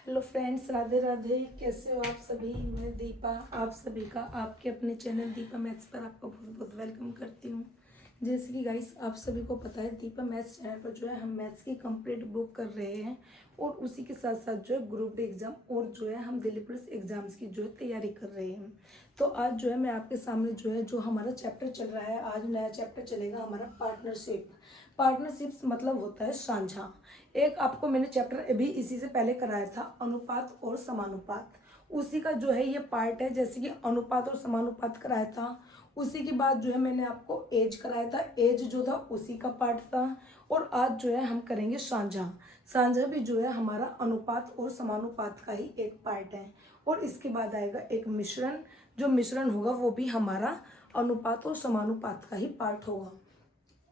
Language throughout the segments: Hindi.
Hello friends, Radhe Radhe. कैसे हो आप सभी? मैं दीपा आप सभी का आपके अपने चैनल दीपा मैथ्स पर आपका बहुत बहुत वेलकम करती हूँ। जैसे कि गाइस आप सभी को पता है, दीपा मैथ्स चैनल पर जो है हम मैथ्स की कंप्लीट बुक कर रहे हैं और उसी के साथ साथ जो है ग्रुप डी एग्जाम और जो है हम दिल्ली पुलिस एग्जाम्स की जो है तैयारी कर रहे हैं। तो आज जो है मैं आपके सामने जो हमारा चैप्टर चल रहा है, आज नया चैप्टर चलेगा हमारा पार्टनरशिप। पार्टनरशिप्स मतलब होता है साझा। एक आपको मैंने चैप्टर अभी इसी से पहले कराया था, अनुपात और समानुपात। उसी का जो है ये पार्ट है। जैसे कि अनुपात और समानुपात कराया था, उसी के बाद जो है मैंने आपको एज कराया था, एज जो था उसी का पार्ट था। और आज जो है हम करेंगे साझा। साझा भी जो है हमारा अनुपात और समानुपात का ही एक पार्ट है। और इसके बाद आएगा एक मिश्रण, जो मिश्रण होगा वो भी हमारा अनुपात और समानुपात का ही पार्ट होगा।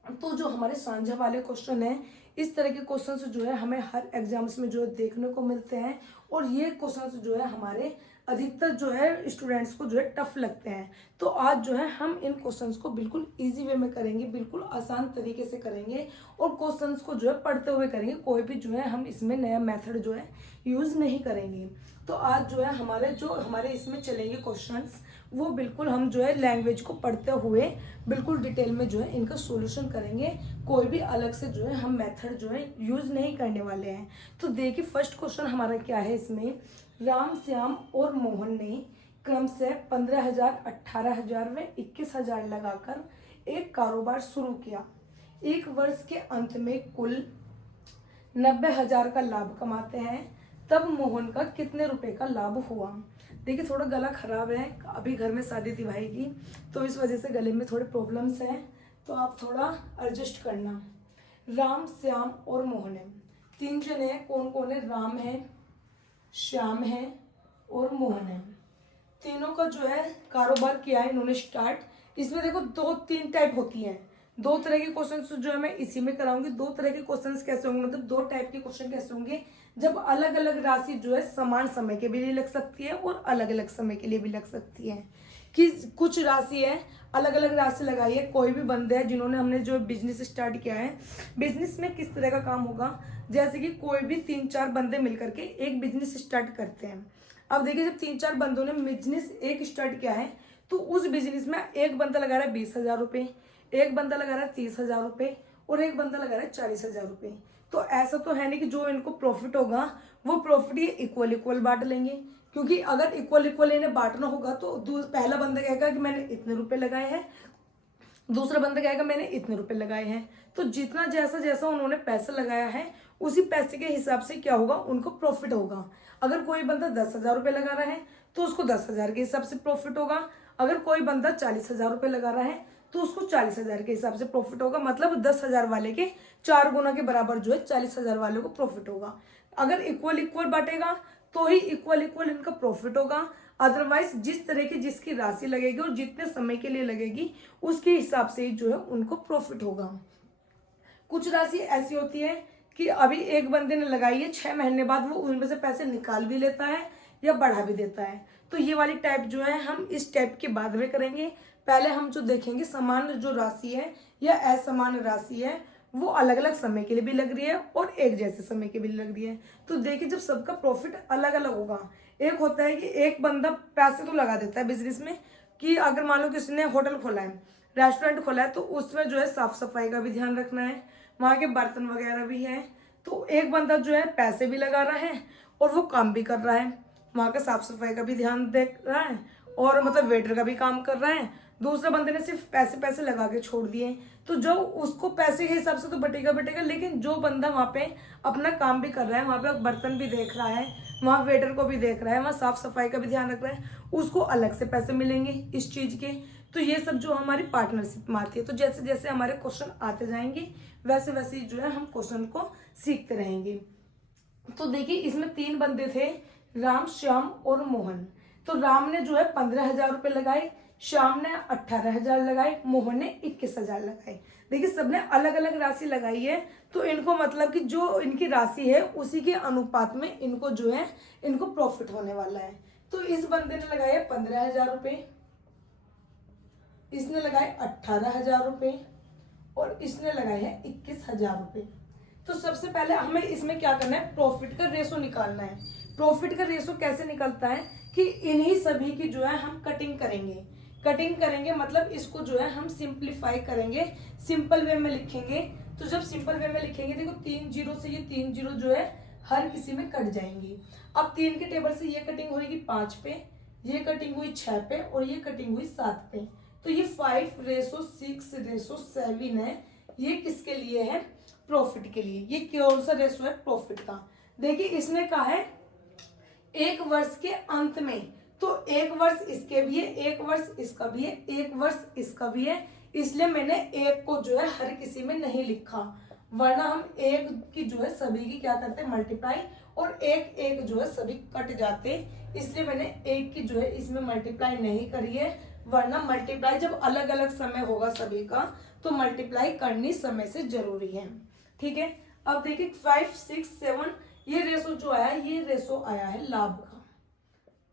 तो जो हमारे साझा वाले क्वेश्चन है, इस तरह के क्वेश्चंस जो है हमें हर एग्जाम्स में जो है देखने को मिलते हैं। और ये क्वेश्चंस जो है हमारे अधिकतर जो है स्टूडेंट्स को जो है टफ लगते हैं। तो आज जो है हम इन क्वेश्चंस को बिल्कुल इजी वे में करेंगे, बिल्कुल आसान तरीके से करेंगे और क्वेश्चंस को जो है पढ़ते हुए करेंगे। कोई भी जो है हम इसमें नया मेथड जो है यूज नहीं करेंगे। तो आज जो है हमारे इसमें चलेंगे क्वेश्चंस, वो बिल्कुल हम जो है लैंग्वेज को पढ़ते हुए बिल्कुल डिटेल में जो है इनका सॉल्यूशन करेंगे। कोई भी अलग से जो है हम मेथड जो है यूज नहीं करने वाले हैं। तो देखिए फर्स्ट क्वेश्चन हमारा क्या है इसमें। राम, श्याम और मोहन ने क्रम से 15,000, 18,000 व 21,000 लगाकर एक कारोबार शुरू किया। एक वर्ष के अंत में कुल 90,000 का लाभ कमाते हैं, तब मोहन का कितने रुपए का लाभ हुआ? देखिए थोड़ा गला खराब है, अभी घर में शादी थी भाई की, तो इस वजह से गले में थोड़े प्रॉब्लम्स हैं, तो आप थोड़ा एडजस्ट करना। राम, श्याम और मोहन है, तीन जने हैं। कौन कौन है? राम है, श्याम है और मोहन है। तीनों का जो है कारोबार किया है इन्होंने स्टार्ट। इसमें देखो दो तीन टाइप होती हैं, दो तरह के क्वेश्चंस जो है मैं इसी में कराऊंगी। दो तरह के क्वेश्चंस कैसे होंगे, मतलब दो टाइप के क्वेश्चन कैसे होंगे, जब अलग अलग राशि जो है समान समय के लिए लग सकती है और अलग अलग समय के लिए भी लग सकती है। कि कुछ राशि है, अलग अलग राशि लगाई है। कोई भी बंदे हैं जिन्होंने हमने जो बिजनेस स्टार्ट किया है, बिजनेस में किस तरह का काम होगा, जैसे कि कोई भी 3-4 बंदे मिलकर के एक बिजनेस स्टार्ट करते हैं। अब देखिए जब 3-4 बंदों ने बिजनेस एक स्टार्ट किया है, तो उस बिजनेस में एक बंदा लगा रहा है 20,000 रुपये, एक बंदा लगा रहा है 30,000 रुपये और एक बंदा लगा रहा है 40,000 रुपये। तो ऐसा तो है नहीं कि जो इनको प्रॉफिट होगा वो प्रॉफिट ये इक्वल इक्वल बांट लेंगे, क्योंकि अगर इक्वल इक्वल इन्हें बांटना होगा तो पहला बंदा कहेगा कि मैंने इतने रुपए लगाए हैं, दूसरा बंदा कहेगा मैंने इतने रुपए लगाए हैं। तो जितना जैसा जैसा उन्होंने पैसा लगाया है उसी पैसे के हिसाब से क्या होगा, उनको प्रॉफिट होगा। अगर कोई बंदा 10,000 रुपये लगा रहा है तो उसको 10,000 के हिसाब से प्रॉफिट होगा। अगर कोई बंदा 40,000 रुपये लगा रहा है तो उसको 40,000 के हिसाब से प्रॉफिट होगा। मतलब 10,000 वाले के 4 गुना के बराबर जो है 40,000 वाले को प्रॉफिट होगा। अगर इक्वल इक्वल बांटेगा तो ही इक्वल इक्वल इनका प्रॉफिट होगा। अदरवाइज जिस तरह की जिसकी राशि लगेगी और जितने समय के लिए लगेगी उसके हिसाब से ही जो है उनको प्रॉफिट होगा। कुछ राशि ऐसी होती है कि अभी एक बंदे ने लगाई है, 6 महीने बाद वो उनमें से पैसे निकाल भी लेता है या बढ़ा भी देता है। तो ये वाली टाइप जो है हम इस टाइप के बाद में करेंगे। पहले हम जो देखेंगे समान जो राशि है या असमान राशि है, वो अलग अलग समय के लिए भी लग रही है और एक जैसे समय के भी लग रही है। तो देखिए जब सबका प्रॉफिट अलग अलग होगा, एक होता है कि एक बंदा पैसे तो लगा देता है बिजनेस में, कि अगर मान लो किसी ने होटल खोला है, रेस्टोरेंट खोला है, तो उसमें जो है साफ सफाई का भी ध्यान रखना है, वहाँ के बर्तन वगैरह भी है। तो एक बंदा जो है पैसे भी लगा रहा है और वो काम भी कर रहा है, वहाँ का साफ सफाई का भी ध्यान देख रहा है और मतलब वेटर का भी काम कर रहा है। दूसरे बंदे ने सिर्फ पैसे पैसे लगा के छोड़ दिए, तो जो उसको पैसे के हिसाब से तो बटेगा बटेगा, लेकिन जो बंदा वहाँ पे अपना काम भी कर रहा है, वहाँ पे बर्तन भी देख रहा है, वहाँ वेटर को भी देख रहा है, वहाँ साफ सफाई का भी ध्यान रख रहा है, उसको अलग से पैसे मिलेंगे इस चीज के। तो ये सब जो हमारी पार्टनरशिप में आती है। तो जैसे जैसे हमारे क्वेश्चन आते जाएंगे वैसे वैसे जो है हम क्वेश्चन को सीखते रहेंगे। तो देखिए इसमें 3 बंदे थे, राम, श्याम और मोहन। तो राम ने जो है 15,000 रुपये लगाए, श्याम ने 18,000 लगाए, मोहन ने 21,000 लगाए। देखिए सबने अलग अलग राशि लगाई है, तो इनको मतलब कि जो इनकी राशि है उसी के अनुपात में इनको जो है इनको प्रॉफिट होने वाला है। तो इस बंदे ने लगाए 15,000 रुपये, इसने लगाए 18,000 रुपये और इसने लगाए हैं 21,000 रुपये। तो सबसे पहले हमें इसमें क्या करना है, प्रॉफिट का रेशो निकालना है। प्रॉफिट का रेशो कैसे निकलता है कि इन्हीं सभी की जो है हम कटिंग करेंगे मतलब इसको जो है हम सिंप्लीफाई करेंगे, सिंपल वे में लिखेंगे। तो जब सिंपल वे में लिखेंगे देखो 3 जीरो से ये 3 जीरो जो है हर किसी में कट जाएंगी। अब 3 के टेबल से ये कटिंग होगी 5 पे, ये कटिंग हुई 6 पे और ये कटिंग हुई 7 पे। तो ये 5:6:7 है, ये किसके लिए है? प्रॉफिट के लिए। ये कौन सा रेशो है? प्रॉफिट का। देखिए इसने कहा है 1 वर्ष के अंत में, तो 1 वर्ष इसके भी है, 1 वर्ष इसका भी है, 1 वर्ष इसका भी है, इसलिए मैंने 1 को जो है हर किसी में नहीं लिखा, वरना हम 1 की जो है सभी की क्या करते हैं? मल्टीप्लाई, और 1 जो है सभी कट जाते, इसलिए मैंने 1 की जो है इसमें मल्टीप्लाई नहीं करी है, वरना मल्टीप्लाई जब अलग अलग समय होगा सभी का तो मल्टीप्लाई करनी समय से जरूरी है। ठीक है, अब देखिए 5, 6, 7 ये रेशो जो आया, ये रेशो आया है लाभ का,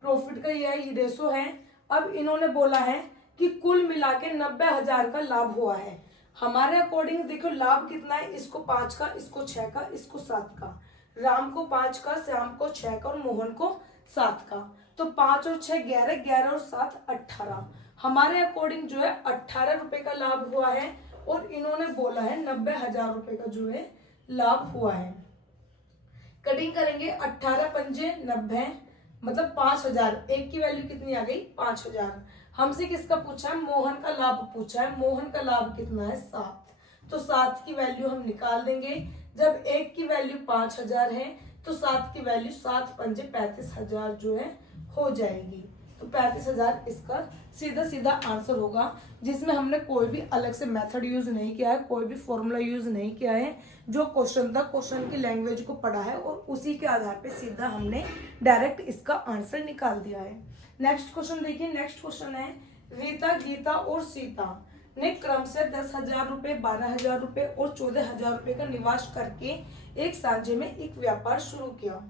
प्रॉफिट का ये रेशो है। अब इन्होंने बोला है कि कुल मिला के 90,000 का लाभ हुआ है। हमारे अकॉर्डिंग देखो लाभ कितना है, इसको 5 का, इसको 6 का, इसको 7 का, राम को 5 का, श्याम को 6 का और मोहन को 7 का। तो 5 और 6 11, 11 और 7 18। हमारे अकॉर्डिंग जो है 18 रुपए का लाभ हुआ है, और इन्होंने बोला है 90,000 रुपए का जो है लाभ हुआ है। कटिंग करेंगे 18 पंजे 90, मतलब 5,000। 1 की वैल्यू कितनी आ गई? 5,000। हमसे किसका पूछा है? मोहन का लाभ पूछा है। मोहन का लाभ कितना है? 7। तो 7 की वैल्यू हम निकाल देंगे। जब 1 की वैल्यू 5,000 है तो 7 की वैल्यू 7 पंजे 35,000 जो है हो जाएगी। तो 35,000 इसका सीधा सीधा आंसर होगा, जिसमें हमने कोई भी अलग से मेथड यूज नहीं किया है, कोई भी फॉर्मूला यूज नहीं किया है। जो क्वेश्चन था, क्वेश्चन की लैंग्वेज को पढ़ा है और उसी के आधार पे सीधा हमने डायरेक्ट इसका आंसर निकाल दिया है। नेक्स्ट क्वेश्चन देखिए। नेक्स्ट क्वेश्चन है, रीता, गीता और सीता ने क्रम से 10,000 रुपए, 12,000 रुपए और 14,000 रुपए का निवेश करके एक साझे में एक व्यापार शुरू किया।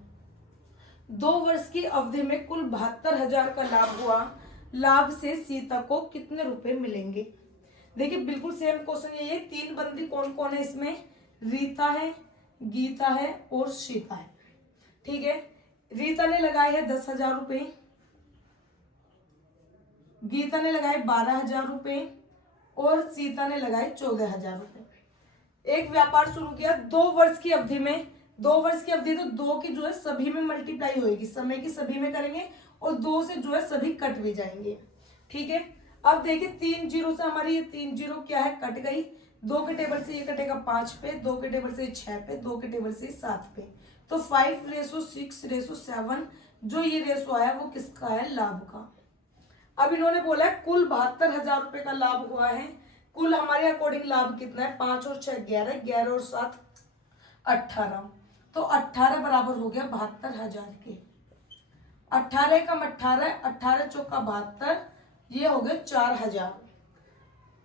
2 वर्ष की अवधि में कुल 72,000 का लाभ हुआ। लाभ से सीता को कितने रुपए मिलेंगे? देखिए बिल्कुल सेम क्वेश्चन यही है। 3 बंदी कौन कौन है इसमें? रीता है, गीता है और सीता है। ठीक है, रीता ने लगाए है 10,000 रुपए, गीता ने लगाए 12,000 रुपए और सीता ने लगाए 14,000 रुपए। एक व्यापार शुरू किया 2 वर्ष की अवधि में। 2 वर्ष की अवधि तो 2 की जो है सभी में मल्टीप्लाई होगी, समय की सभी में करेंगे और 2 से जो है सभी कट भी जाएंगे। ठीक है, अब देखिए 3 जीरो से हमारी ये 3 जीरो क्या है? कट गई। 2 के टेबल से ये कटेगा 5 पे, 2 के टेबल से 6 पे, 2 के टेबल से 7 पे। तो 5:6:7 जो ये रेशो आया वो किसका है? लाभ का। अब इन्होंने बोला है कुल 72,000 रुपए का लाभ हुआ है। कुल हमारे अकॉर्डिंग लाभ कितना है? 5 और 6 11, 11 और 7 18। तो 18 बराबर हो गया 72,000 के। 18 कम 18, 18 चौका 72, ये हो गया 4,000।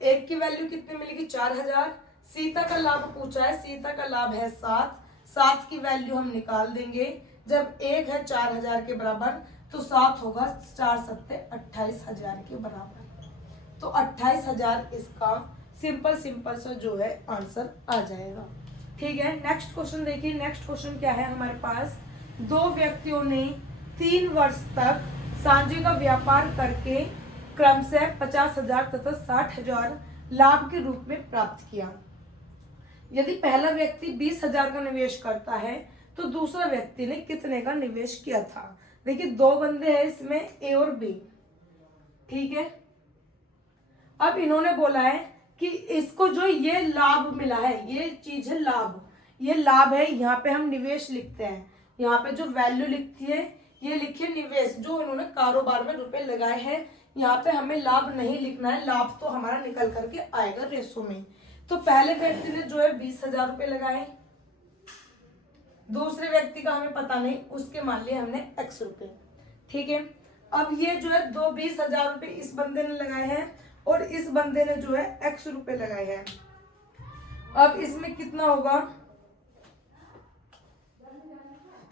1 की वैल्यू कितनी मिलेगी? 4,000। सीता का लाभ पूछा है, सीता का लाभ है 7। 7 की वैल्यू हम निकाल देंगे। जब 1 है 4,000 के बराबर तो 7 होगा 4 सत्ते 28,000 के बराबर। तो 28,000 इसका सिंपल सा जो है आंसर आ जाएगा। ठीक है, नेक्स्ट क्वेश्चन देखिए। नेक्स्ट क्वेश्चन क्या है हमारे पास? 2 व्यक्तियों ने 3 वर्ष तक सांझे का व्यापार करके क्रम से 50,000 तथा 60,000 लाभ के रूप में प्राप्त किया। यदि पहला व्यक्ति 20,000 का निवेश करता है तो दूसरा व्यक्ति ने कितने का निवेश किया था? देखिए 2 बंदे हैं इसमें, ए और बी। ठीक है, अब इन्होंने बोला है कि इसको जो ये लाभ मिला है, ये चीज है लाभ, ये लाभ है। यहाँ पे हम निवेश लिखते हैं, यहाँ पे जो वैल्यू लिखती है ये लिखिए निवेश, जो इन्होंने कारोबार में रुपए लगाए हैं। यहाँ पे हमें लाभ नहीं लिखना है, लाभ तो हमारा निकल करके आएगा रेशो में। तो पहले व्यक्ति ने जो है 20,000 रुपए लगाए, दूसरे व्यक्ति का हमें पता नहीं, उसके मान लिया हमने x रुपए। ठीक है, अब ये जो है 20,000 रुपए इस बंदे ने लगाए हैं और इस बंदे ने जो है x रुपए लगाए हैं। अब इसमें कितना होगा?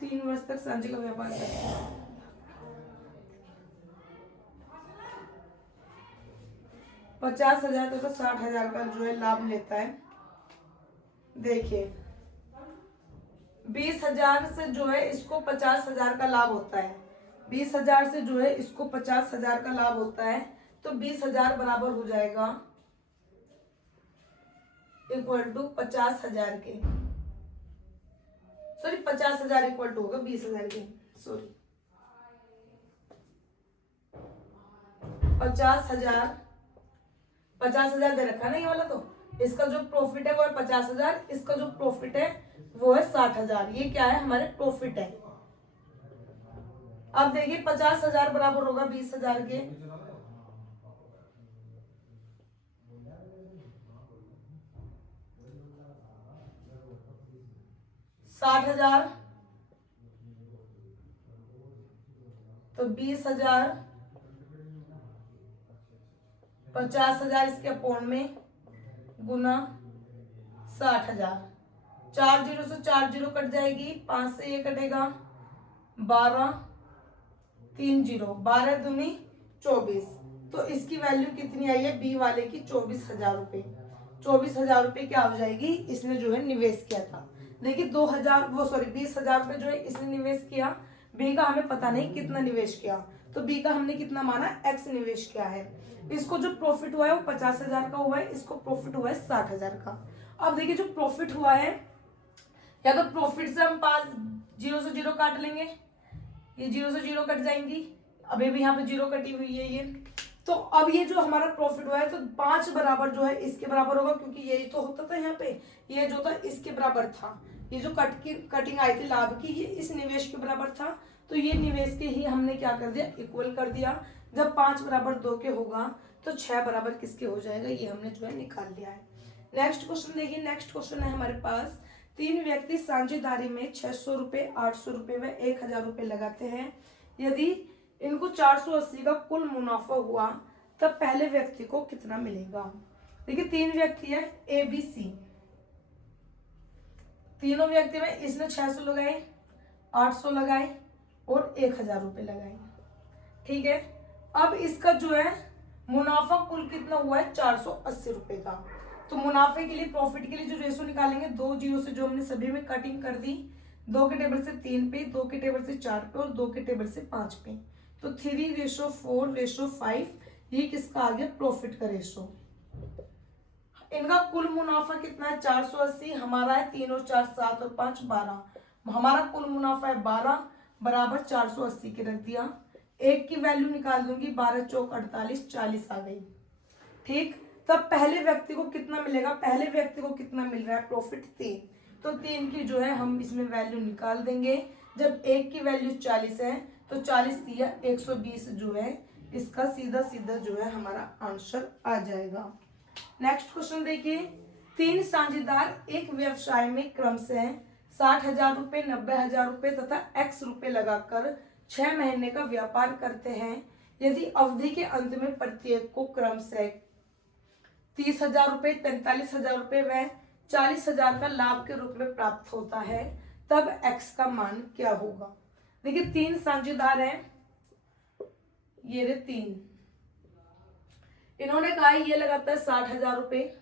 3 वर्ष तक सांझे का व्यापार करें। 50,000 तक 60,000 का जो है लाभ लेता है। देखिए 20,000 से जो है इसको 50,000 का लाभ होता है। 20,000 से जो है इसको 50,000 का लाभ होता है। तो 20,000 बराबर हो जाएगा इक्वल टू 50,000 के, सॉरी 50,000 इक्वल टू होगा 20,000 के, सॉरी 50,000 दे रखा है ना ये वाला। तो इसका जो प्रॉफिट है वो है 50,000, इसका जो प्रॉफिट है वो है 60,000। ये क्या है, हमारे प्रॉफिट है। अब देखिए 50,000 बराबर होगा 20,000 के, 60,000 तो 20,000, 50,000 इसके अपोन में गुना 60,000। 4 जीरो से 4 जीरो कट जाएगी, 5 से ये कटेगा 12, 3 जीरो, 12 दूनी 24। तो इसकी वैल्यू कितनी आई है बी वाले की, 24,000 रुपए। 24,000 रुपए क्या हो जाएगी, इसने जो है निवेश किया था। देखिए 20,000 रुपए जो है इसने निवेश किया। बी का हमें पता नहीं कितना निवेश किया, तो बी का हमने कितना माना, एक्स निवेश किया है। इसको जो प्रॉफिट हुआ है वो 50,000 का हुआ है, इसको प्रॉफिट हुआ है 60,000 का। अब देखिए जो प्रॉफिट हुआ है, या तो प्रॉफिट से हम 5 जीरो से जीरो काट लेंगे, ये जीरो से जीरो कट जाएंगी, अभी भी यहाँ पे जीरो कटी हुई है ये। तो अब ये जो हमारा प्रॉफिट हुआ है तो 5 बराबर जो है इसके बराबर होगा, क्योंकि ये तो होता था यहाँ पे, ये जो था इसके बराबर था। ये जो कटिंग आई थी लाभ की, ये इस निवेश के बराबर था। तो ये निवेश के ही हमने क्या कर दिया, इक्वल कर दिया। जब 5 बराबर 2 के होगा तो 6 बराबर किसके हो जाएगा, ये हमने जो है निकाल लिया है। नेक्स्ट क्वेश्चन देखिए, नेक्स्ट क्वेश्चन है हमारे पास, 3 व्यक्ति साझेदारी में 600 रुपए, 800 रुपए व 1,000 रुपए लगाते हैं। यदि इनको 480 का कुल मुनाफा हुआ तब पहले व्यक्ति को कितना मिलेगा। देखिए 3 व्यक्ति है ए बी सी, तीनों व्यक्ति में इसने 600 लगाए, 800 लगाए और 1,000 रुपए लगाए। ठीक है, अब इसका जो है मुनाफा कुल कितना हुआ है, 480 रुपए का। तो मुनाफे के लिए, प्रॉफिट के लिए जो रेशो निकालेंगे, 2 जीरो से जो हमने सभी में कटिंग कर दी, 2 के टेबल से 3 पे, 2 के टेबल से 4 पे और 2 के टेबल से 5 पे। तो 3:4:5 ये किसका आ गया, प्रॉफिट का रेशो। इनका कुल मुनाफा कितना है, 480, हमारा है 3 और 4 7 और 5 12, हमारा कुल मुनाफा है 12 बराबर 480 के रख दिया। एक की वैल्यू निकाल दूंगी, 12 चौक 48, 40 आ गई। ठीक, तब पहले व्यक्ति को कितना मिलेगा, पहले व्यक्ति को कितना मिल रहा है, प्रॉफिट 3। तो 3 की जो है हम इसमें वैल्यू निकाल देंगे। जब एक की वैल्यू 40 है तो 40 दिया 120 जो है इसका सीधा सीधा जो है हमारा आंसर आ जाएगा। नेक्स्ट क्वेश्चन देखिए, 3 साझेदार एक व्यवसाय में क्रमशः 60,000 रुपए, 90,000 रुपए तथा x रुपए लगाकर 6 महीने का व्यापार करते हैं। यदि अवधि के अंत में प्रत्येक को क्रमशः 30,000 रुपए, 43,000 रुपए व 40,000 का लाभ के रूप में प्राप्त होता है, तब x का मान क्या होगा। देखिए 3 साझेदार हैं, ये रे 3, इन्होंने कहा ये लगाता है 60,000 रुपए,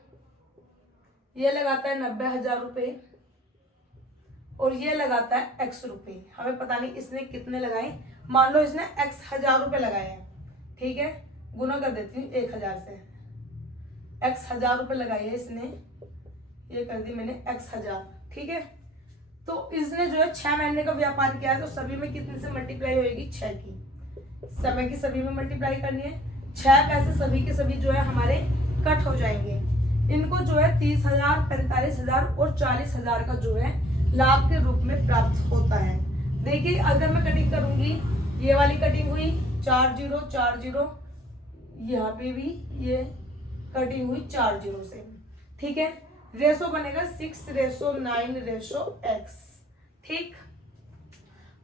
ये लगाता है 90,000 रुपए और ये लगाता है x रुपए। हमें पता नहीं इसने कितने लगाए, मान लो इसने x 1,000 रुपए लगाए हैं। ठीक है, गुना कर देती हूँ 1,000 से, x 1,000 रुपए लगाई है इसने, ये कर दी मैंने x 1,000। ठीक है, तो इसने जो है 6 महीने का व्यापार किया है, तो सभी में कितने से मल्टीप्लाई होगी, 6 की, समय की सभी में मल्टीप्लाई करनी है। 6 पैसे सभी के सभी जो है हमारे कट हो जाएंगे। इनको जो है 30,000, 45,000 और 40,000 का जो है लाभ के रूप में प्राप्त होता है। देखिए अगर मैं कटिंग करूंगी, ये वाली कटिंग हुई 4 जीरो 4 जीरो, यहाँ पे भी ये कटिंग हुई 4 जीरो से। ठीक है, रेशो बनेगा 6:9:x। ठीक,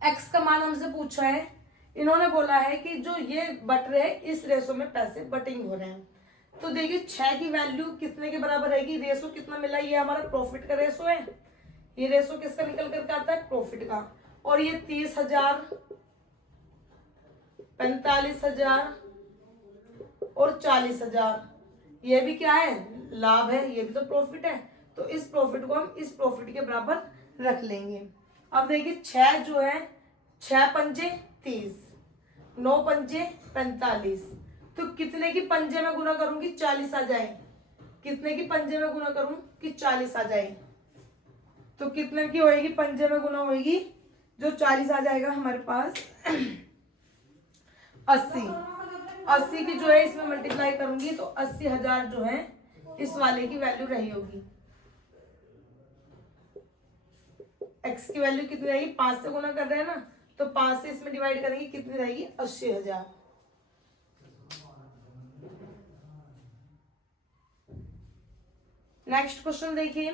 x का मान हमसे पूछा है, इन्होंने बोला है कि जो ये बट रहे हैं इस रेशो में पैसे बटिंग हो रहे हैं। तो देखिए 6 की वैल्यू कितने के बराबर रहेगी, रेशो कितना मिला, ये हमारा प्रॉफिट का रेशो है। ये रेशो किसका निकल करके आता है, प्रॉफिट का। और ये 30,000, 45,000 और 40,000, ये भी क्या है, लाभ है, ये भी तो प्रॉफिट है। तो इस प्रॉफिट को हम इस प्रॉफिट के बराबर रख लेंगे। अब देखिए 6 जो है 6 पंजे 30, 9 पंजे 45, तो कितने की पंजे में गुना करूंगी 40 आ जाए, कितने की पंजे में गुना करूं कि 40 आ जाए, तो कितने की होएगी पंजे में गुना होएगी जो 40 आ जाएगा हमारे पास 80 की जो है इसमें मल्टीप्लाई करूंगी तो 80,000 जो है इस वाले की वैल्यू रही होगी। एक्स की वैल्यू कितनी रहेगी 5 से गुना कर रहे हैं ना, तो 5 से इसमें डिवाइड करेंगे कितनी रहेगी 80,000। नेक्स्ट क्वेश्चन देखिए,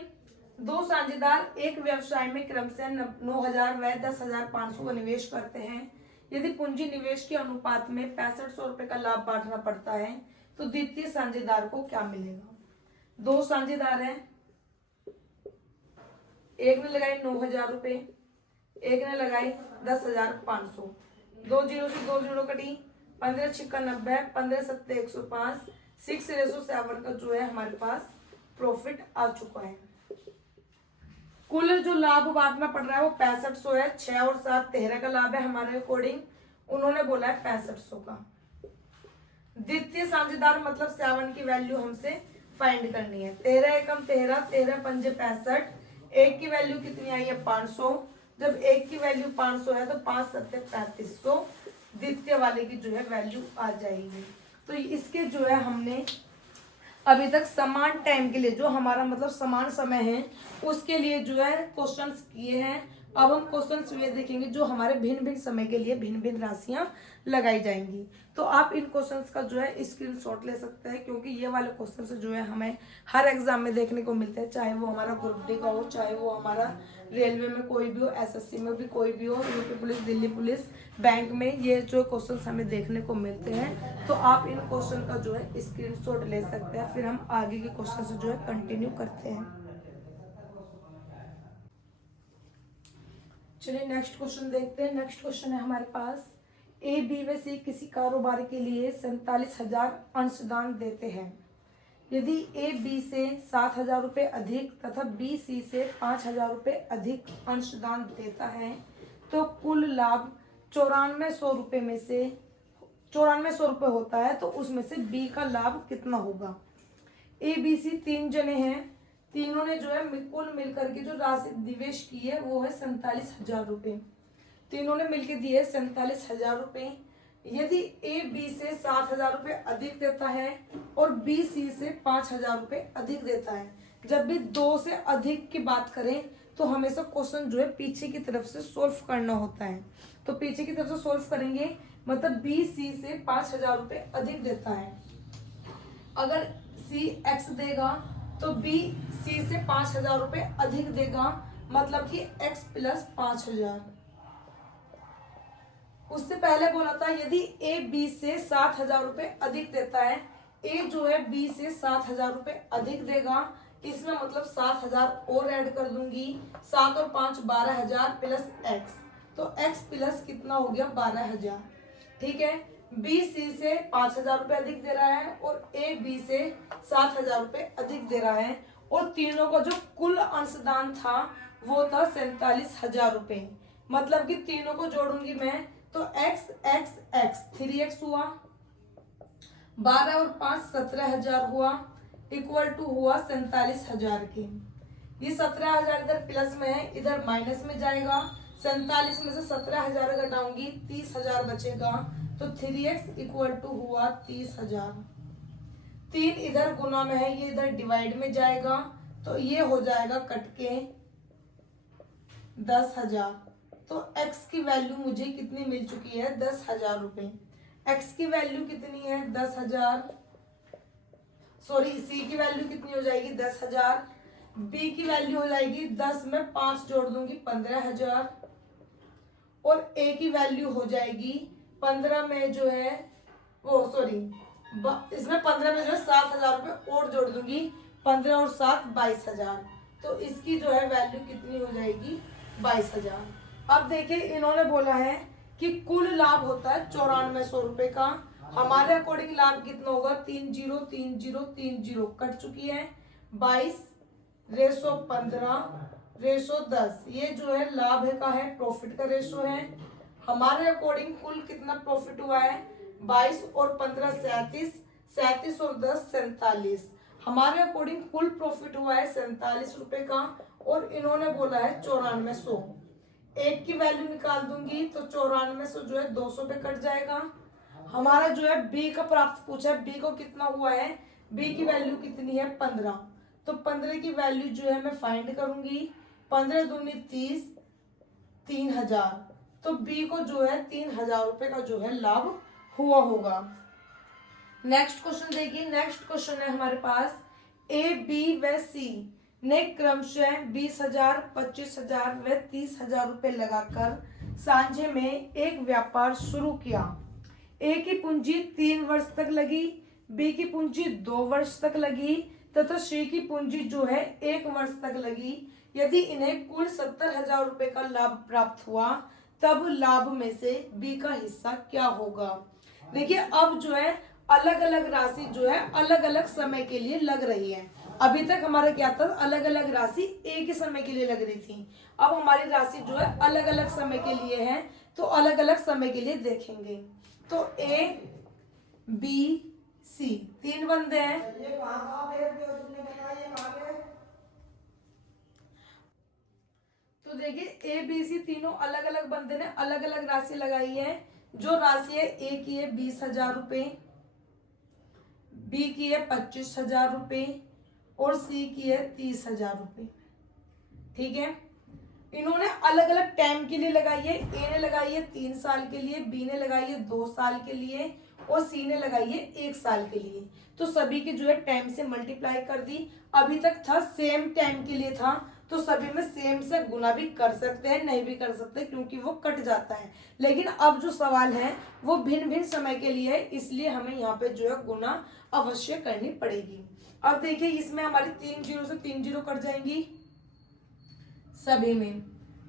दो साझेदार एक व्यवसाय में क्रमशः 9,000 व 10,500 का निवेश करते हैं। यदि पूंजी निवेश के अनुपात में 6500 रुपए का लाभ बांटना पड़ता है तो द्वितीय साझेदार को क्या मिलेगा। दो साझेदार हैं, एक ने लगाई 9,000 रुपए, एक ने लगाई 10,500, 2 जीरो से 2 जीरो कटी, 15 छिक्का 90, 15 सत्ते 105, 6:7 का जो है हमारे पास प्रॉफिट आ चुका है। कुल जो लाभ बांटना पड़ रहा है वो 6500 है, 6 और 7 13 का लाभ है हमारे अकॉर्डिंग, उन्होंने बोला है 6500 का। द्वितीय साझेदार मतलब 7 की वैल्यू हमसे फाइंड करनी है। 13 एकम 13, 13 पंजे 65, एक की वैल्यू कितनी आई है 500, जब एक की वैल्यू 500 है तो 5 सत्ते 3500 द्वितीय वाले की जो है वैल्यू आ जाएगी। तो इसके जो है हमने अभी तक समान टाइम के लिए जो हमारा मतलब समान समय है उसके लिए जो है क्वेश्चंस किए हैं। अब हम क्वेश्चंस ये देखेंगे जो हमारे भिन्न भिन्न समय के लिए भिन्न भिन्न राशियां लगाई जाएंगी। तो आप इन क्वेश्चंस का जो है स्क्रीनशॉट ले सकते हैं, क्योंकि ये वाले क्वेश्चंस जो है हमें हर एग्जाम में देखने को मिलते हैं, चाहे वो हमारा ग्रुप डी का हो, चाहे वो हमारा रेलवे में कोई भी हो, एसएससी में भी कोई भी हो, UP police, Delhi police, bank में, ये जो क्वेश्चंस हमें देखने को मिलते हैं। तो आप इन क्वेश्चन का जो है स्क्रीनशॉट ले सकते हैं, फिर हम आगे के क्वेश्चन से जो है कंटिन्यू करते हैं। चलिए नेक्स्ट क्वेश्चन देखते हैं। नेक्स्ट क्वेश्चन है हमारे पास, ए बी व सी किसी कारोबार के लिए 47,000 अंशदान देते हैं। यदि ए बी से 7,000 रुपये अधिक तथा बी सी से 5,000 रुपये अधिक अंशदान देता है तो कुल लाभ 9400 रुपये में से 9400 रुपये होता है, तो उसमें से बी का लाभ कितना होगा। ए बी सी 3 जने हैं, तीनों ने जो है कुल मिलकर के जो राशि निवेश की है वो है 47,000 रुपये। तीनों ने मिलकर दिए 47,000 रुपये। यदि ए बी से 7,000 रुपये अधिक देता है और बी सी से 5,000 रुपये अधिक देता है, जब भी 2 से अधिक की बात करें तो हमेशा क्वेश्चन जो है पीछे की तरफ से सोल्व करना होता है। तो पीछे की तरफ से सोल्व करेंगे, मतलब बी सी से 5,000 रुपये अधिक देता है। अगर सी एक्स देगा तो बी सी से 5,000 रुपये अधिक देगा, मतलब कि एक्स प्लस 5,000। उससे पहले बोला था यदि ए बी से 7,000 रुपये अधिक देता है, ए जो है बी से 7,000 रुपये अधिक देगा, इसमें मतलब 7,000 और ऐड कर दूंगी, 7 और 5 12,000 प्लस एक्स, तो एक्स प्लस कितना हो गया 12,000। ठीक है, बी सी से 5,000 रुपये अधिक दे रहा है और ए बी से 7,000 रुपये अधिक दे रहा है, और तीनों का जो कुल अंशदान था वो था 47,000 रुपये। मतलब कि तीनों को जोड़ूंगी मैं तो x x x 3x हुआ, 12 और 5 17,000 हुआ, इक्वल टू हुआ 47,000 के। ये 17,000 इधर प्लस में है, इधर माइनस में जाएगा, 47 में से 17,000 घटाऊंगी 30,000 बचेगा, तो 3x इक्वल टू हुआ 30,000। 3 इधर गुना में है, ये इधर डिवाइड में जाएगा, तो ये हो जाएगा कट के 10,000। तो x की वैल्यू मुझे कितनी मिल चुकी है 10,000 रुपये। x की वैल्यू कितनी है 10,000, सॉरी c की वैल्यू कितनी हो जाएगी 10,000, b की वैल्यू हो जाएगी 10 में 5 जोड़ दूंगी 15,000, और a की वैल्यू हो जाएगी 15 में जो है वो सॉरी इसमें 15 में जो है 7,000 रुपये और जोड़ दूंगी, 15 और 7 22,000, तो इसकी जो है वैल्यू कितनी हो जाएगी 22,000। अब देखिए इन्होंने बोला है कि कुल लाभ होता है 9400 रुपये का, हमारे अकॉर्डिंग लाभ कितना होगा 3 0 3 0 3 0 कट चुकी है, 22 रेशो 15 रेशो 10, ये जो है लाभ का है, प्रॉफिट का रेशो है। हमारे अकॉर्डिंग कुल कितना प्रॉफिट हुआ है, 22 और 15 37, 37 और 10 47। हमारे अकॉर्डिंग कुल प्रॉफिट हुआ है 47 रुपए का, और इन्होंने बोला है 9400। एक की वैल्यू निकाल दूंगी तो 9400 जो है 200 पे कट जाएगा। हमारा जो है बी का प्राप्त पूछा है, बी को कितना हुआ है, बी की वैल्यू कितनी है 15, तो 15 की वैल्यू जो है मैं फाइंड करूंगी। 15 दूनी 30, 3000, तो बी को जो है 3000 रुपए का जो है लाभ हुआ होगा। नेक्स्ट क्वेश्चन देखिए, नेक्स्ट क्वेश्चन है हमारे पास, ए बी व सी ने क्रमशः 20,000, 25,000 व 30,000 रुपए लगाकर सांझे में एक व्यापार शुरू किया। ए की पूंजी 3 वर्ष तक लगी, बी की पूंजी 2 वर्ष तक लगी तथा सी की पूंजी जो है 1 वर्ष तक लगी। यदि इन्हें कुल 70,000 रुपए का लाभ प्राप्त हुआ, तब लाभ में से बी का हिस्सा क्या होगा। देखिए अब जो है अलग अलग राशि जो है अलग अलग समय के लिए लग रही है। अभी तक हमारा क्या था, अलग अलग राशि एक ही समय के लिए लग रही थी। अब हमारी राशि जो है अलग अलग समय के लिए है, तो अलग अलग समय के लिए देखेंगे। तो ए बी सी 3 बंदे हैं, तो देखिए ए बी सी तीनों अलग अलग बंदे ने अलग अलग राशि लगाई है। जो राशि है ए की है 20,000 रुपए, बी की है 25,000 रुपए और सी की है 30,000 रुपए। ठीक है, इन्होंने अलग अलग टाइम के लिए लगाई है। ए ने लगाई है 3 साल के लिए, बी ने लगाई है 2 साल के लिए और सी ने लगाई है 1 साल के लिए। तो सभी की जो है टाइम से मल्टीप्लाई कर दी। अभी तक था सेम टाइम के लिए था, तो सभी में सेम से गुना भी कर सकते हैं, नहीं भी कर सकते क्योंकि वो कट जाता है। लेकिन अब जो सवाल है वो भिन्न भिन्न समय के लिए है, इसलिए हमें यहाँ पे जो है गुना अवश्य करनी पड़ेगी। अब देखिए इसमें हमारी 3 जीरो से 3 जीरो कट जाएंगी सभी में।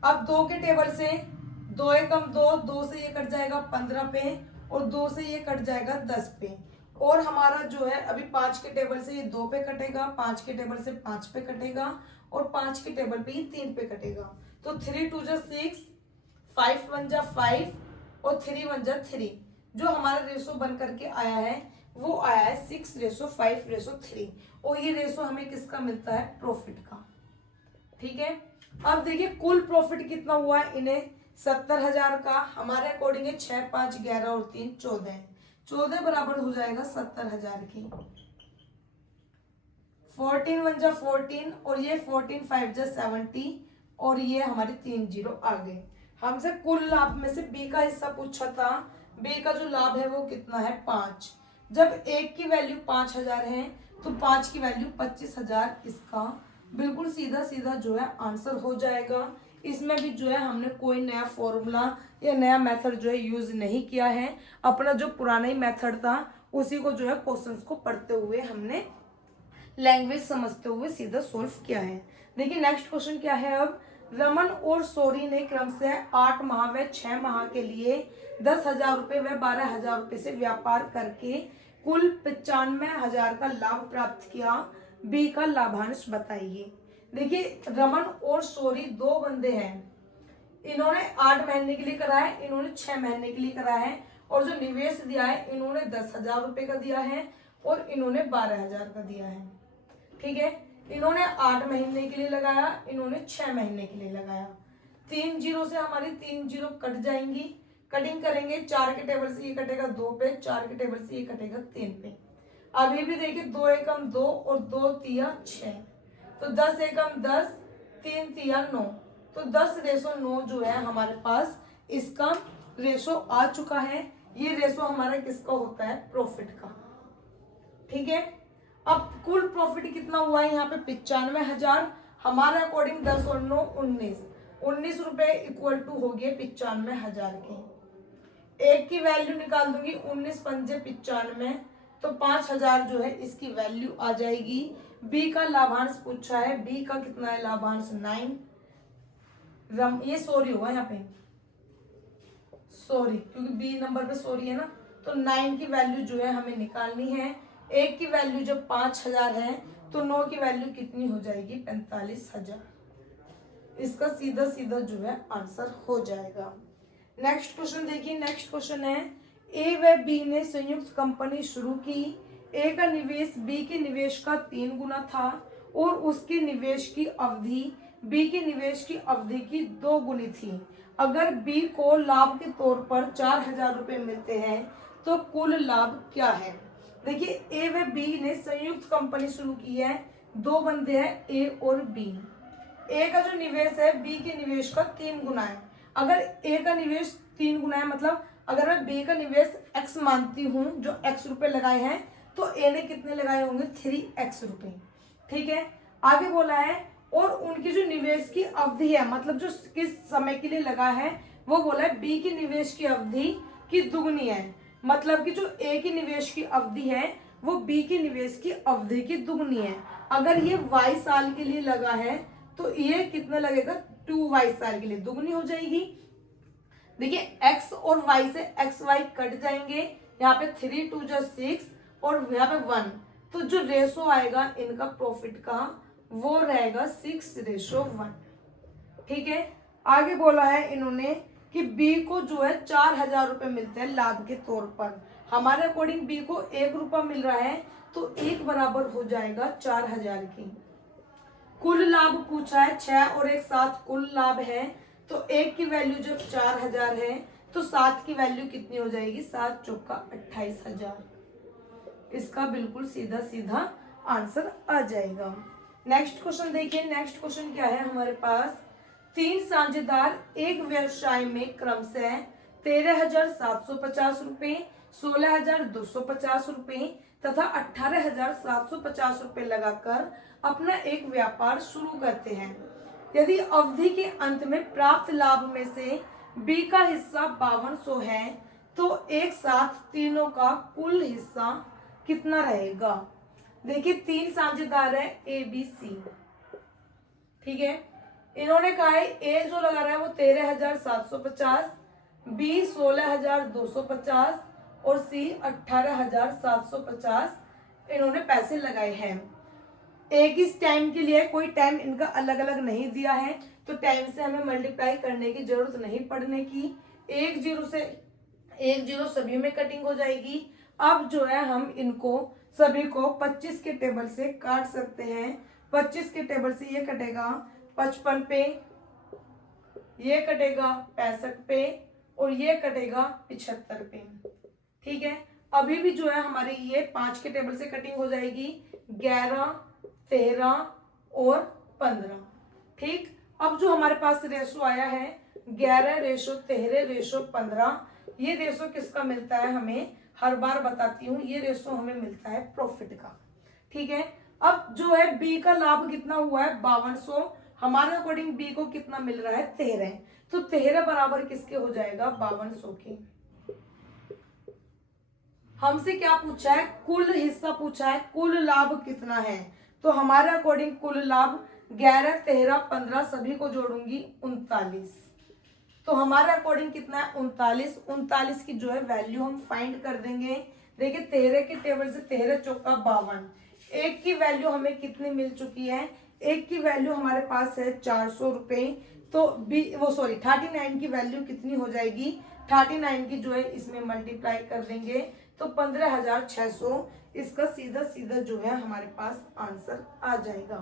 अब 2 के टेबल से 2 एकम 2, 2 से ये कट जाएगा 15 पे और 2 से ये कट जाएगा 10 पे। और हमारा जो है अभी 5 के टेबल से ये 2 पे कटेगा, 5 के टेबल से 5 पे कटेगा और 5 के टेबल पे ये 3 पे कटेगा। तो 3 2 जा 6, 5 1 जा 5 और 3 1 जा 3। जो हमारा रेशो बन करके आया है वो आया है 6:5:3, और ये रेशो हमें किसका मिलता है, प्रॉफिट का। ठीक है, अब देखिए कुल प्रॉफिट कितना हुआ है इन्हें 70,000 का। हमारे अकॉर्डिंग है 6 5 11 और 3 14, 14 बराबर हो जाएगा 70,000 की। 14 1 जा 14 और ये 14 5 जा 70 और ये हमारे 3 जीरो आ गए। हमसे कुल लाभ में से बी का हिस्सा पूछा था, बी का जो लाभ है वो कितना है 5। जब एक की वैल्यू 5,000 है तो 5 की वैल्यू 25,000, इसका बिल्कुल सीधा सीधा जो है आंसर हो जाएगा। इसमें भी जो है हमने कोई नया फॉर्मूला या नया मेथड जो है यूज नहीं किया है, अपना जो पुराना ही मेथड था उसी को जो है क्वेश्चंस को पढ़ते हुए हमने लैंग्वेज समझते हुए सीधा सोल्व किया है। देखिए नेक्स्ट क्वेश्चन क्या है। अब रमन और सोरी ने क्रमशः 8 माह व 6 माह के लिए 10,000 रुपए व 12,000 रुपए से व्यापार करके कुल 95,000 का लाभ प्राप्त किया। बी का लाभांश बताइए। देखिए रमन और सोरी 2 बंदे हैं, इन्होंने 8 महीने के लिए करा है, इन्होंने 6 महीने के लिए करा है, और जो निवेश दिया है इन्होंने 10,000 रुपए का दिया है और इन्होंने 12,000 का दिया है। ठीक है, इन्होंने 8 महीने के लिए लगाया, इन्होंने 6 महीने के लिए लगाया। 3 जीरो से हमारी 3 जीरो कट जाएंगी, कटिंग करेंगे। 4 के टेबल से ये कटेगा 2 पे, 4 के टेबल से ये कटेगा 3 पे। अभी भी देखिए 2 एकम 2 और 2 तिया 6, तो 10 एकम 10, 3 तिया 9, तो 10:9 जो है हमारे पास इसका रेशो आ चुका है। ये रेशो हमारा किसका होता है, प्रॉफिट का। ठीक है, अब कुल प्रॉफिट कितना हुआ है यहाँ पे 95,000। हमारे अकॉर्डिंग 10 और 9 19 रुपए इक्वल टू हो गए 95,000 के। एक की वैल्यू निकाल दूंगी 19 पंजे 95, तो 5,000 जो है इसकी वैल्यू आ जाएगी। बी का लाभांश पूछा है, बी का कितना है लाभांश 9। ये सॉरी हुआ यहाँ पे, सॉरी क्योंकि बी नंबर पे सॉरी है ना, तो 9 की वैल्यू जो है हमें निकालनी है। एक की वैल्यू जब 5,000 है तो 9 की वैल्यू कितनी हो जाएगी 45,000। इसका सीधा सीधा जो है आंसर हो जाएगा। नेक्स्ट क्वेश्चन देखिए, नेक्स्ट क्वेश्चन है ए व बी ने संयुक्त कंपनी शुरू की। ए का निवेश बी के निवेश का 3 गुना था और उसके निवेश की अवधि बी के निवेश की अवधि की 2 गुनी थी। अगर बी को लाभ के तौर पर 4,000 रुपए मिलते हैं तो कुल लाभ क्या है। देखिए ए व बी ने संयुक्त कंपनी शुरू की है, 2 बंदे हैं ए और बी। ए का जो निवेश है बी के निवेश का 3 गुना है। अगर ए का निवेश 3 गुना है, मतलब अगर मैं बी का निवेश एक्स मानती हूँ, जो एक्स रुपए लगाए हैं, तो ए ने कितने लगाए होंगे 3x रुपए। ठीक है, आगे बोला है और उनकी जो निवेश की अवधि है, मतलब जो किस समय के लिए लगा है, वो बोला है बी की निवेश की अवधि की दुगनी है। मतलब कि जो ए की निवेश की अवधि है वो बी की निवेश की अवधि की दुगनी है। अगर ये y साल के लिए लगा है तो ये कितना लगेगा 2y साल के लिए, दुगनी हो जाएगी। देखिए x और y से xy कट जाएंगे, यहाँ पे 3 2 जा 6 और यहाँ पे 1, तो जो रेशो आएगा इनका प्रॉफिट का वो रहेगा 6:1। ठीक है, आगे बोला है इन्होंने कि बी को जो है 4,000 रुपए मिलते हैं लाभ के तौर पर। हमारे अकॉर्डिंग बी को 1 रुपया मिल रहा है तो 1 बराबर हो जाएगा 4,000 की। कुल लाभ पूछा है, 6 और 1 7 कुल लाभ है, तो 1 की वैल्यू जब 4,000 है तो 7 की वैल्यू कितनी हो जाएगी, 7 चौका 28,000। इसका बिल्कुल सीधा सीधा आंसर आ जाएगा। नेक्स्ट क्वेश्चन देखिए, नेक्स्ट क्वेश्चन क्या है हमारे पास, 3 साझेदार एक व्यवसाय में क्रमशः 13,750 रुपए, 16,250 रुपए तथा 18,750 रुपए लगाकर अपना एक व्यापार शुरू करते हैं। यदि अवधि के अंत में प्राप्त लाभ में से बी का हिस्सा 5200 है तो एक साथ तीनों का कुल हिस्सा कितना रहेगा। देखिए 3 साझेदार है ए बी सी। ठीक है, इन्होंने कहा है ए जो लगा रहा है वो 13,750, बी 16,250 और सी 18,750 इन्होंने पैसे लगाए हैं। एक ही टाइम के लिए, कोई टाइम इनका अलग अलग नहीं दिया है, तो टाइम से हमें मल्टीप्लाई करने की जरूरत नहीं पड़ने की। 1 0 से 1 0 सभी में कटिंग हो जाएगी। अब जो है हम इनको सभी को 25 के टेबल से काट सकते हैं। 25 के टेबल से ये कटेगा 55 पे, ये कटेगा 65 पे और ये कटेगा 75 पे। ठीक है, अभी भी जो है हमारी ये 5 के टेबल से कटिंग हो जाएगी, 11 13 और 15। ठीक, अब जो हमारे पास रेशो आया है 11:13:15, ये रेशो किसका मिलता है हमें, हर बार बताती हूँ, ये रेशो हमें मिलता है प्रॉफिट का। ठीक है, अब जो है बी का लाभ कितना हुआ है 5200, हमारे अकॉर्डिंग बी को कितना मिल रहा है 13, तो 13 बराबर किसके हो जाएगा 5200 के। हमसे क्या पूछा है, कुल हिस्सा पूछा है, कुल लाभ कितना है, तो हमारे अकॉर्डिंग कुल लाभ 11 13 15 सभी को जोड़ूंगी 39, तो हमारे अकॉर्डिंग कितना है 39 की जो है वैल्यू हम फाइंड कर देंगे। देखिए 13 के टेबल से 13 चौका 52, एक की वैल्यू हमें कितनी मिल चुकी है, एक की वैल्यू हमारे पास है 400 रुपए, तो 39 की वैल्यू कितनी हो जाएगी, 39 की जो है इसमें मल्टीप्लाई कर देंगे तो 15,600, इसका सीधा सीधा जो है हमारे पास आंसर आ जाएगा।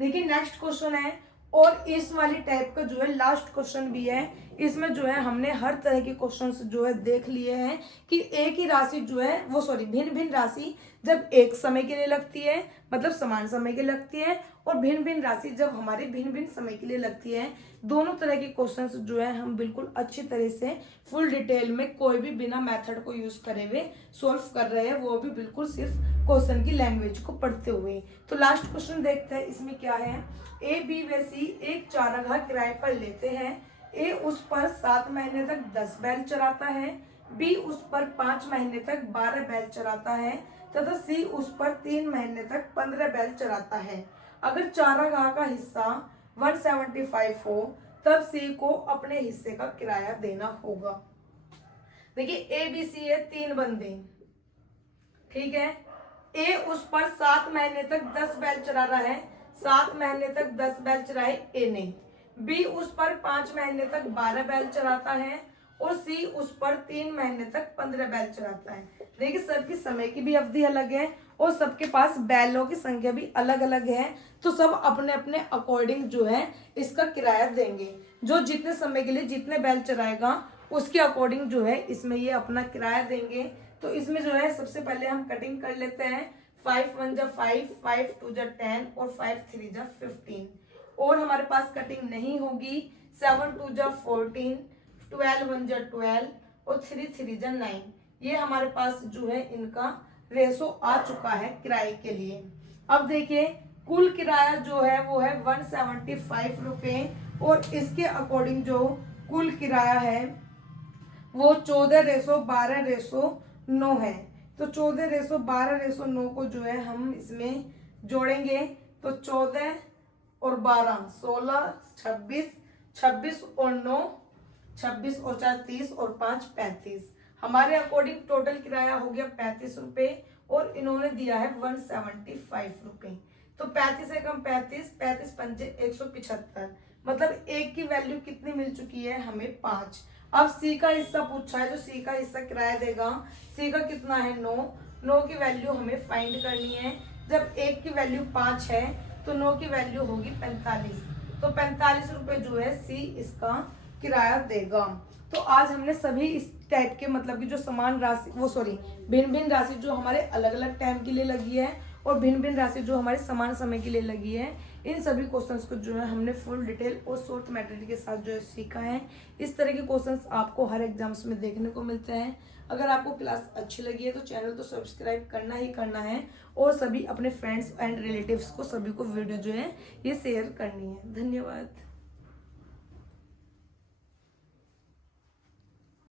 देखिए नेक्स्ट क्वेश्चन है, और इस वाली टाइप का जो है लास्ट क्वेश्चन भी है। इसमें जो है हमने हर तरह के क्वेश्चंस जो है देख लिए हैं कि एक ही राशि जो है भिन्न भिन्न राशि जब एक समय के लिए लगती है, मतलब समान समय के लिए लगती है, और भिन्न भिन्न राशि जब हमारे भिन्न भिन्न समय के लिए लगती है। दोनों तरह के क्वेश्चंस जो है हम बिल्कुल अच्छी तरह से फुल डिटेल में कोई भी बिना मेथड को यूज करे हुए सोल्व कर रहे हैं, वो भी बिल्कुल सिर्फ क्वेश्चन की लैंग्वेज को पढ़ते हुए। तो लास्ट क्वेश्चन देखते हैं, इसमें क्या है, ए बी व सी एक चारागाह किराए पर लेते हैं। ए उस पर 7 महीने तक 10 बैल चराता है, बी उस पर 5 महीने तक 12 बैल चराता है तथा सी उस पर 3 महीने तक 15 बैल चराता है। अगर चारागाह का हिस्सा 175 हो तब सी को अपने हिस्से का किराया देना होगा। देखिए ए बी सी है, 3 बंदे। ठीक है, ए उस पर 7 महीने तक 10 बैल चरा रहा है, 7 महीने तक 10 बैल चराए ए ने। बी उस पर 5 महीने तक 12 बैल चराता है और सी उस पर 3 महीने तक 15 बैल चराता है। देखिए सबकी समय की भी अवधि अलग है और सबके पास बैलों की संख्या भी अलग अलग है, तो सब अपने अपने अकॉर्डिंग जो है इसका किराया देंगे। जो जितने समय के लिए जितने बैल चराएगा उसके अकॉर्डिंग जो है इसमें ये अपना किराया देंगे। तो इसमें जो है सबसे पहले हम कटिंग कर लेते हैं। 5 1 जा 5, 5 2 जा 10 और 5 3 जा 15। और हमारे पास कटिंग नहीं होगी। 7 2 जा 14, 12 1 जा 12 और 3 3 जा 9। ये हमारे पास जो है इनका रेशो आ चुका है किराए के लिए। अब देखिए कुल किराया जो है वो है 175 रुपये और इसके अकॉर्डिंग जो कुल किराया है वो 14:12:9 है। तो 14:12:9 को जो है हम इसमें जोड़ेंगे तो 14 और 12 16, 26, 26 और 9 26 और 4 30 और 5 35। हमारे अकॉर्डिंग टोटल किराया हो गया 35 रुपये और इन्होंने दिया है 175 रुपये। तो 35 से कम 35, 35 पंजे 175, मतलब एक की वैल्यू कितनी मिल चुकी है हमें 5। अब सी का हिस्सा पूछा है, जो सी का हिस्सा किराया देगा, सी का कितना है 9, 9 की वैल्यू हमें फाइंड करनी है। जब एक की वैल्यू 5 है तो 9 की वैल्यू होगी 45, तो 45 रुपये जो है सी इसका किराया देगा। तो आज हमने सभी इस टाइप के मतलब कि जो समान राशि भिन्न भिन्न राशि जो हमारे अलग अलग टाइम के लिए लगी है और भिन्न भिन्न राशि जो हमारे समान समय के लिए लगी है, इन सभी क्वेश्चंस को जो है हमने फुल डिटेल और शॉर्ट मेथड के साथ जो है सीखा है। इस तरह के क्वेश्चंस आपको हर एग्जाम्स में देखने को मिलते हैं। अगर आपको क्लास अच्छी लगी है तो चैनल तो सब्सक्राइब करना ही करना है और सभी अपने फ्रेंड्स एंड रिलेटिव्स को सभी को वीडियो जो है ये शेयर करनी है। धन्यवाद।